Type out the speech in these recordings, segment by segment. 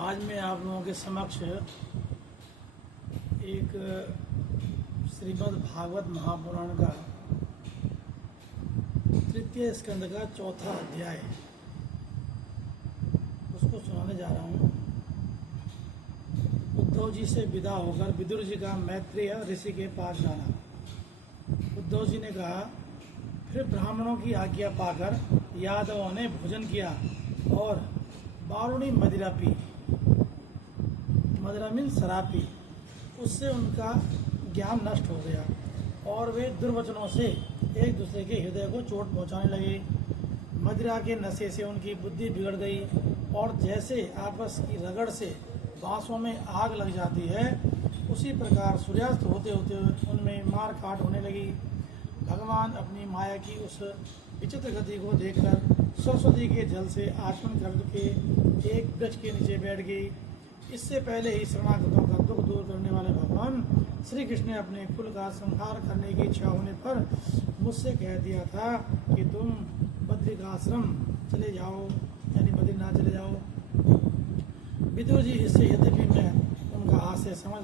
आज मैं आप लोगों के समक्ष एक श्रीमद् भागवत महापुराण का तृतीय स्कंद का चौथा अध्याय उसको सुनाने जा रहा हूँ। उद्धव जी से विदा होकर विदुर जी का मैत्रेय ऋषि के पास जाना। उद्धव जी ने कहा, फिर ब्राह्मणों की आज्ञा पाकर यादवों ने भोजन किया और बारुणी मदिरा पी। मदिरा मीन शराब पी। उससे उनका ज्ञान नष्ट हो गया और वे दुर्वचनों से एक दूसरे के हृदय को चोट पहुंचाने लगे। मदिरा के नशे से उनकी बुद्धि बिगड़ गई और जैसे आपस की रगड़ से बांसों में आग लग जाती है, उसी प्रकार सूर्यास्त होते होते उनमें मार काट होने लगी। भगवान अपनी माया की उस विचित्र गति को देखकर सरस्वती के जल से आचमन करके एक वृक्ष के नीचे बैठ गई। इससे पहले ही शरणागतों का दुख दूर करने वाले भगवान श्री कृष्ण ने अपने कुल का संहार करने की इच्छा होने पर मुझसे कह दिया था कि तुम बद्रिकाश्रम चले जाओ, यानी बद्रीनाथ चले जाओ। विदुर जी इससे यद्यपि मैं उनका आशय समझ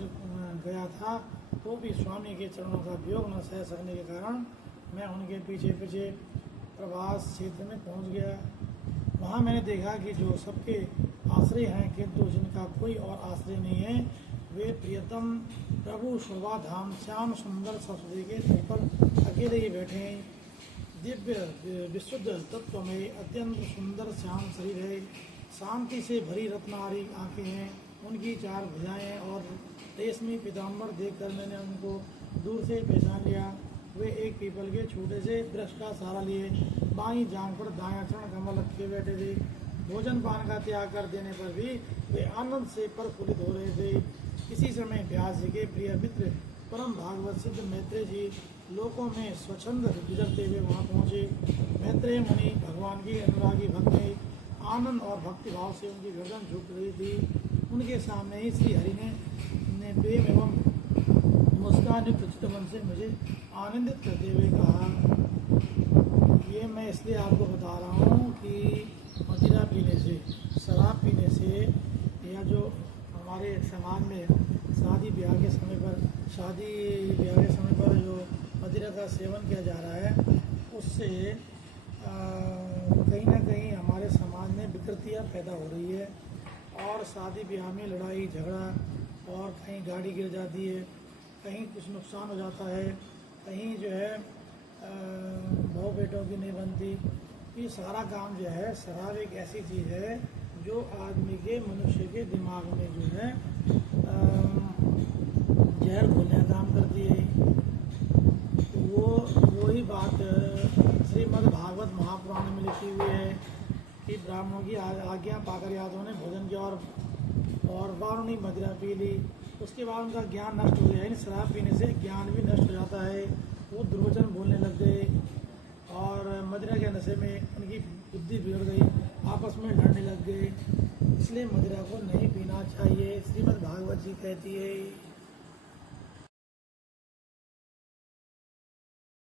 गया था, तो भी स्वामी के चरणों का वियोग न सह सकने के कारण मैं उनके पीछे पीछे प्रवास क्षेत्र में पहुंच गया। वहाँ मैंने देखा कि जो सबके आश्रय हैं, किंतु जिनका कोई और आश्रय नहीं है, वे प्रियतम प्रभु शोभा धाम श्याम सुंदर सरस्वती के सिर पर अकेले ही बैठे हैं। दिव्य विशुद्ध तत्व में अत्यंत सुंदर श्याम शरीर है। शांति से भरी रत्नारी आंखें हैं, उनकी चार भुजाएं और रेशमी पीताम्बर देखकर मैंने उनको दूर से पहचान लिया। वे एक पीपल के छोटे से वृक्ष का सहारा लिए बाईं जांघ पर दायां चरण कमल रखे बैठे थे। भोजन पान का त्याग कर देने पर भी वे आनंद से प्रफुल्लित हो रहे थे। इसी समय व्यास जी के प्रिय मित्र परम भागवत सिद्ध मैत्रेय जी लोकों में स्वच्छंद गुजरते हुए वहाँ पहुँचे। मैत्रेय मुनि भगवान की अनुरागी भक्त थे। आनंद और भक्ति भाव से उनकी गर्दन झुक रही थी। उनके सामने ही श्री हरि ने प्रेम एवं मुस्कान युक्त चितवन से मुझे आनंदित करते हुए कहा। ये मैं इसलिए आपको बता रहा हूँ कि मदिरा पीने से, शराब पीने से, या जो हमारे समाज में शादी ब्याह के समय पर जो मदिरा का सेवन किया जा रहा है, उससे कहीं ना कहीं हमारे समाज में विकृतियाँ पैदा हो रही है और शादी ब्याह में लड़ाई झगड़ा, और कहीं गाड़ी गिर जाती है, कहीं कुछ नुकसान हो जाता है, कहीं जो है बहू बेटों की नहीं बनती। ये सारा काम जो है, शराब एक ऐसी चीज़ है जो आदमी के, मनुष्य के दिमाग में जो है जहर घोलने का काम करती है। तो वही बात श्रीमद् भागवत महापुराण में लिखी हुई है कि ब्राह्मणों की आज्ञा पाकर यादवों ने भोजन किया और बारुणी मदिरा पी ली। उसके बाद उनका ज्ञान नष्ट हो गया। यानी शराब पीने से ज्ञान भी नष्ट हो जाता है। वो दुर्वचन बोलने लग गए और मदिरा के नशे में उनकी बुद्धि बिगड़ गई, आपस में लड़ने लग गए। इसलिए मदिरा को नहीं पीना चाहिए, श्रीमद् भागवत जी कहती है।